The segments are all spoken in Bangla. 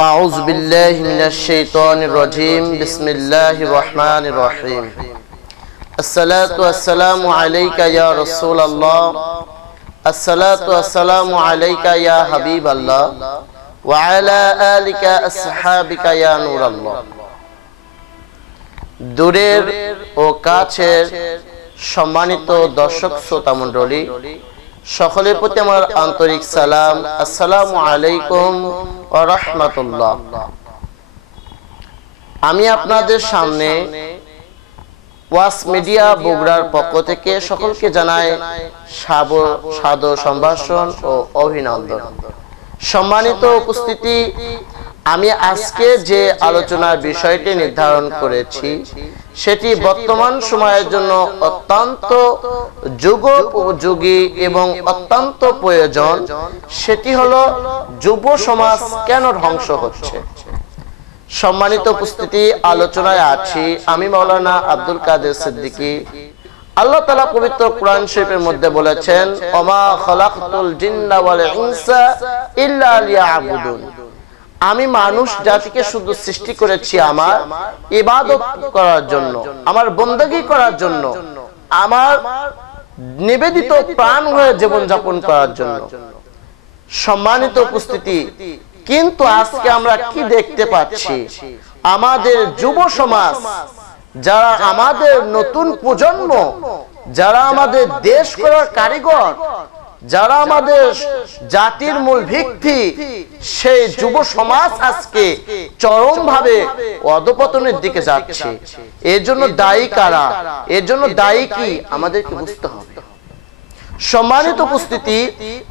أعوذ بالله من الشيطان الرجيم بسم الله الرحمن الرحيم الصلاة والسلام عليك يا رسول الله الصلاة والسلام عليك يا حبيب الله وعلى آلك أصحابك يا نور الله দূরের ও কাছের সম্মানিত দর্শক শ্রোতা মণ্ডলী সকলের প্রতি আমার আন্তরিক সালাম। আসসালামু আলাইকুম ওয়া রাহমাতুল্লাহ। আমি আপনাদের সামনে ওয়াস মিডিয়া বগুড়ার পক্ষ থেকে সকলকে জানাই সাদর সম্ভাষণ ও অভিনন্দন। সম্মানিত উপস্থিতি, আমি আজকে যে আলোচনার বিষয়টি নির্ধারণ করেছি সেটি বর্তমান সময়ের জন্য অত্যন্ত যুগোপযোগী এবং অত্যন্ত প্রয়োজন। সেটি হলো যুব সমাজ কেন ধ্বংস হচ্ছে। সম্মানিত উপস্থিতি, আলোচনায় আছি আমি মাওলানা আব্দুল কাদের সিদ্দিকী। আল্লাহ তাআলা পবিত্র কোরআন শরীফের মধ্যে বলেছেন, ওমা খালাকতুল জিন্না ওয়াল ইনসা ইল্লা লিয়াবুদুন। আমি মানুষ জাতিকে শুধু সৃষ্টি করেছি আমার ইবাদত করার জন্য, আমার বন্দেগী করার জন্য, আমার নিবেদিত প্রাণ হয়ে জীবন যাপন করার জন্য। সম্মানিত উপস্থিতি, কিন্তু আজকে আমরা কি দেখতে পাচ্ছি, আমাদের যুব সমাজ, যারা আমাদের নতুন প্রজন্ম, যারা আমাদের দেশ করার কারিগর, যারা আমাদের জাতির মূল ভিত্তি, সেই যুব সমাজ আজকে চরমভাবে অধপতনের দিকে যাচ্ছে। এর জন্য দায়ী কারা, এর জন্য দায়ী কি আমাদেরকে বুঝতে হবে। সম্মানিত উপস্থিতি,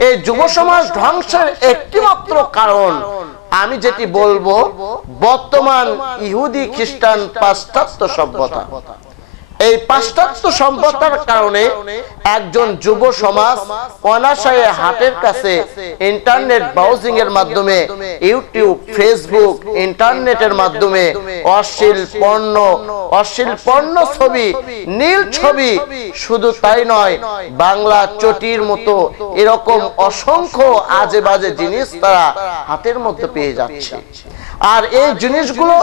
এই যুব সমাজ ধ্বংসের একটি মাত্র কারণ আমি যেটি বলবো, বর্তমান ইহুদি খ্রিস্টান পাশ্চাত্য সভ্যতা। এই পাশ্চাত্য সভ্যতার কারণে একজন যুব সমাজ অনায়াসে হাতের কাছে ইন্টারনেট ব্রাউজিং এর মাধ্যমে, ইউটিউব, ফেসবুক, ইন্টারনেটের মাধ্যমে অশ্লীল পর্ণ ছবি, নীল ছবি, শুধু তাই নয়, বাংলা চটির মতো এরকম অসংখ্য আজে বাজে জিনিস তারা হাতের মধ্যে পেয়ে যাচ্ছে। আর এই জিনিসগুলো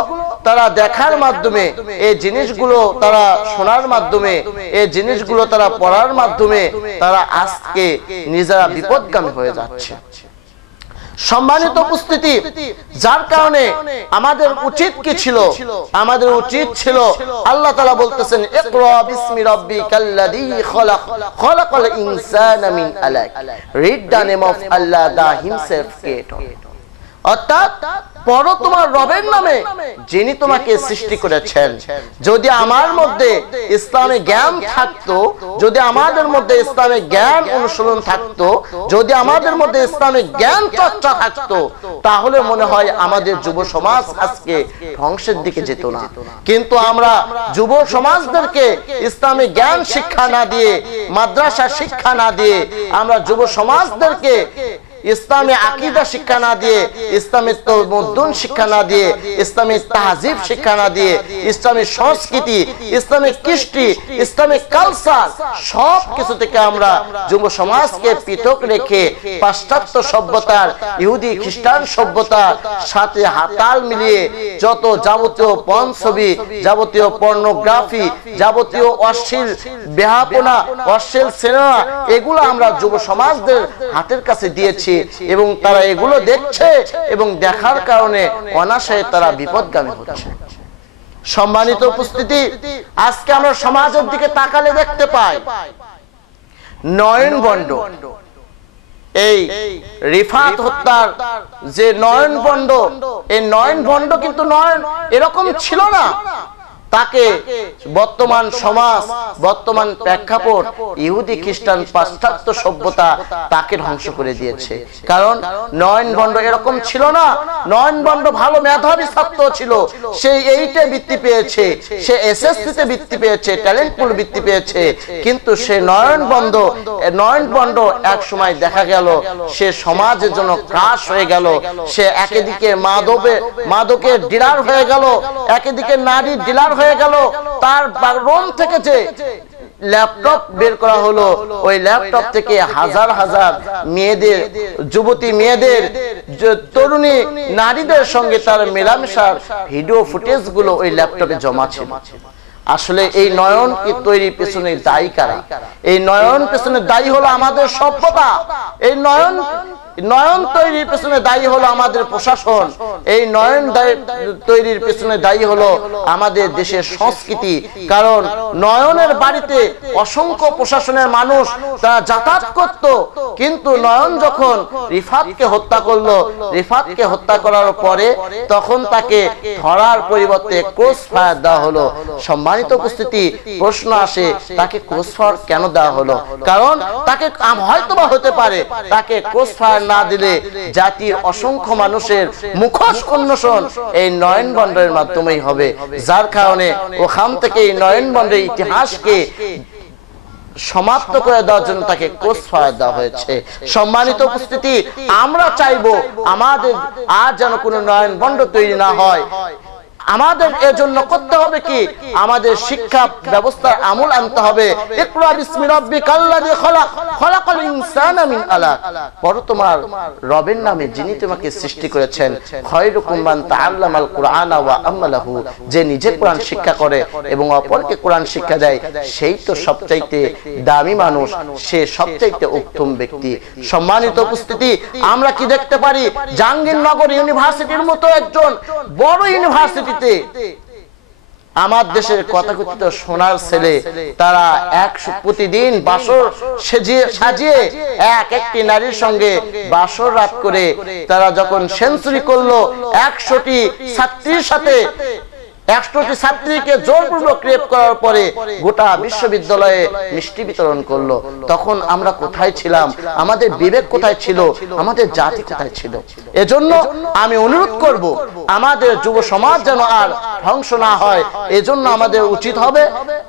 তারা দেখার মাধ্যমে, এই জিনিসগুলো তারা শোনার মাধ্যমে, এই জিনিসগুলো তারা পড়ার মাধ্যমে তারা আজকে নিজেরা বিপদগামী হয়ে যাচ্ছে। সম্মানিত উপস্থিতি, যার কারণে আমাদের উচিত কি ছিল? আমাদের উচিত ছিল, আল্লাহ তাআলা বলতেছেন, ইকরা বিসমি রাব্বিকাল্লাযী খালাক, খালাকাল ইনসানা মিন আলাক। Read the name of Allah, the himself creator. অর্থাৎ পড়ো তোমার রবের নামে, যিনি তোমাকে সৃষ্টি করেছেন। যদি আমার মধ্যে ইসলামিক জ্ঞান থাকতো, যদি আমাদের মধ্যে ইসলামিক জ্ঞান অনুশীলন থাকতো, যদি আমাদের মধ্যে ইসলামিক জ্ঞান চর্চা থাকতো, তাহলে মনে হয় আমাদের যুব সমাজ আজকে ধ্বংসের দিকে যেত না। কিন্তু আমরা যুব সমাজদেরকে ইসলামিক জ্ঞান শিক্ষা না দিয়ে, মাদ্রাসা শিক্ষা না দিয়ে, আমরা যুব সমাজদেরকে ইসলামী আকীদা শিক্ষা না দিয়ে, ইসলামী তামাদ্দুন শিক্ষা না দিয়ে, ইসলামী তাহজিব শিক্ষা না দিয়ে, ইসলামী সংস্কৃতি, ইসলামী কৃষ্টি, ইসলামী কালচার, সব কিছু থেকে আমরা যুব সমাজকে পৃথক রেখে পাশ্চাত্য সভ্যতার, ইহুদি খ্রিস্টান সভ্যতার সাথে হাতাল মিলিয়ে যত যাবতীয় পর্ন ছবি, যাবতীয় পর্নোগ্রাফি, যাবতীয় অশ্লীল বেহাপনা, অশ্লীল সিনেমা, এগুলো আমরা যুব সমাজদের হাতের কাছে দিয়েছি এবং তারা এগুলো দেখছে এবং দেখার কারণে অনায়াসে তারা বিপদগামী হচ্ছে। সম্মানিত উপস্থিতি, আজকে আমরা সমাজের দিকে তাকালে দেখতে পাই নয়নবন্ড, এই রিফাত হত্যার যে নয়নবন্ড, এই নয়নবন্ড কিন্তু নয়ন এরকম ছিল না। তাকে বর্তমান সমাজ, বর্তমান প্রেক্ষাপট, ইহুদি খ্রিস্টান পাশ্চাত্য সভ্যতা তাকে ধ্বংস করে দিয়েছে। কারণ নয়নবন্ড এরকম ছিল না। নয়নবন্ড ভালো মেধাবী ছাত্র ছিল, সে এইটে বৃত্তি পেয়েছে, সে এসএসসিতে বৃত্তি পেয়েছে, ট্যালেন্টফুল বৃত্তি পেয়েছে, কিন্তু সে নয়নবন্ড এক সময় দেখা গেল সে সমাজের জন্য ক্রাশ হয়ে গেল। সে একদিকে মাদকের ডিলার হয়ে গেল, একদিকে নারীর ডিলার হয়ে গেল। তার রোম থেকে যে ল্যাপটপ বের করা হলো, ওই ল্যাপটপ থেকে হাজার হাজার মেয়েদের, যুবতী মেয়েদের, তরুণী নারীদের সঙ্গে তার মেলামেশার ভিডিও ফুটেজ গুলো ওই ল্যাপটপে জমা ছিল। আসলে এই নয়ন কি তৈরির পেছনে দায়ী কারা? এই নয়ন পেছনে দায়ী হলো আমাদের সভ্যতা। এই নয়ন তৈরির পেছনে দায়ী হলো আমাদের প্রশাসন। এই নয়ন তৈরির পেছনে দায়ী হলো আমাদের দেশের সংস্কৃতি। কারণ নয়নের বাড়িতে অসংখ্য প্রশাসনের মানুষ তারা যাতায়াত করত, কিন্তু নয়ন যখন রিফাতকে হত্যা করলো, রিফাতকে হত্যা করার পরে তখন তাকে ধরার পরিবর্তে ক্রস ফায়ার দেওয়া হলো। সম্মানিত উপস্থিতি, প্রশ্ন আসে তাকে ক্রস ফায়ার কেন দেওয়া হলো? কারণ তাকে হয়তোবা হতে পারে তাকে ক্রস ফায়ার না দিলে জাতির অসংখ্য মানুষের মুখোশ উন্মোচন এই নয়নবন্ডের মাধ্যমেই হবে, যার কারণে ওখান থেকে এই নয়নবন্ডের ইতিহাসকে সমাপ্ত করে দেওয়ার জন্য তাকে ক্রস ফায়ার দেওয়া হয়েছে। সম্মানিত উপস্থিতি, আমরা চাইবো আমাদের আর যেন কোনো নয়নবন্ড তৈরি না হয়। আমাদের এজন্য করতে হবে কি, আমাদের শিক্ষা ব্যবস্থার আমল আনতে হবে। ইকরা বিসমি রাব্বিকাল্লাযী খলাক, খলাকাল ইনসানা মিন আলাক। পড়ো তোমার রবের নামে যিনি তোমাকে সৃষ্টি করেছেন। খায়রুকুম মান তাআল্লামাল কুরআনা ওয়া আমালাহু, যে নিজে কোরআন শিক্ষা করে এবং অপরকে কোরআন শিক্ষা দেয়, সেই তো সবচাইতে দামি মানুষ, সে সবচাইতে উত্তম ব্যক্তি। সম্মানিত উপস্থিতি, আমরা কি দেখতে পারি, জাহাঙ্গীরনগর ইউনিভার্সিটির মতো একজন বড় ইউনিভার্সিটি আমার দেশের কথাকথিত সোনার ছেলে, তারা প্রতিদিন বাসর সাজিয়ে এক একটি নারীর সঙ্গে বাসর রাত করে তারা যখন সেঞ্চুরি করলো 100টি ছাত্রীর সাথে, 100টি ছাত্রীকে জোরপূর্বক রেপ করার পরে গোটা বিশ্ববিদ্যালয়ে মিষ্টি বিতরণ করলো, তখন আমরা কোথায় ছিলাম? আমাদের বিবেক কোথায় ছিল? আমাদের জাতি কোথায় ছিল? এজন্য আমি অনুরোধ করব, আমাদের যুব সমাজ যেন আর ধ্বংস না হয়, এজন্য আমাদের উচিত হবে,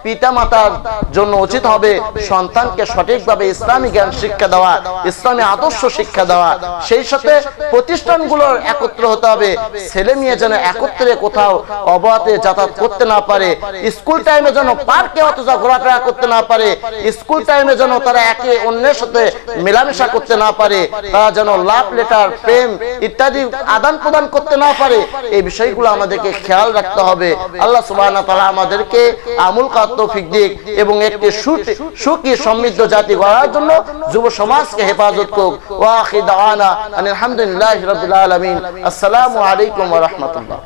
পিতামাতার জন্য উচিত হবে সন্তানকে সঠিকভাবে ইসলামী জ্ঞান শিক্ষা দেওয়া, ইসলামী আদর্শ শিক্ষা দেওয়া। সেই সাথে প্রতিষ্ঠানগুলোর একত্র হতে হবে, ছেলে মেয়ে যেন একত্রে কোথাও অবাধ যাতায়াত করতে না পারে, স্কুল টাইমে যেন পার্কে অথবা ঘোরাফেরা করতে না পারে, স্কুল টাইমে যেন তারা একে অন্যের সাথে মেলামেশা করতে না পারে, তারা যেন লাভ লেটার, প্রেম ইত্যাদি আদান প্রদান করতে না পারে। এই বিষয়গুলো আমাদেরকে খেয়াল রাখতে হবে। আল্লাহ সুবহানাহু ওয়া তাআলা আমাদেরকে আমল করার তৌফিক দিক এবং একটি সুখী সমৃদ্ধ জাতি গড়ার জন্য যুব সমাজকে হেফাজত করুক। ওয়া আখিরু দাওয়ানা আলহামদুলিল্লাহি রাব্বিল আলামিন। আসসালামু আলাইকুম ওয়া রাহমাতুল্লাহ।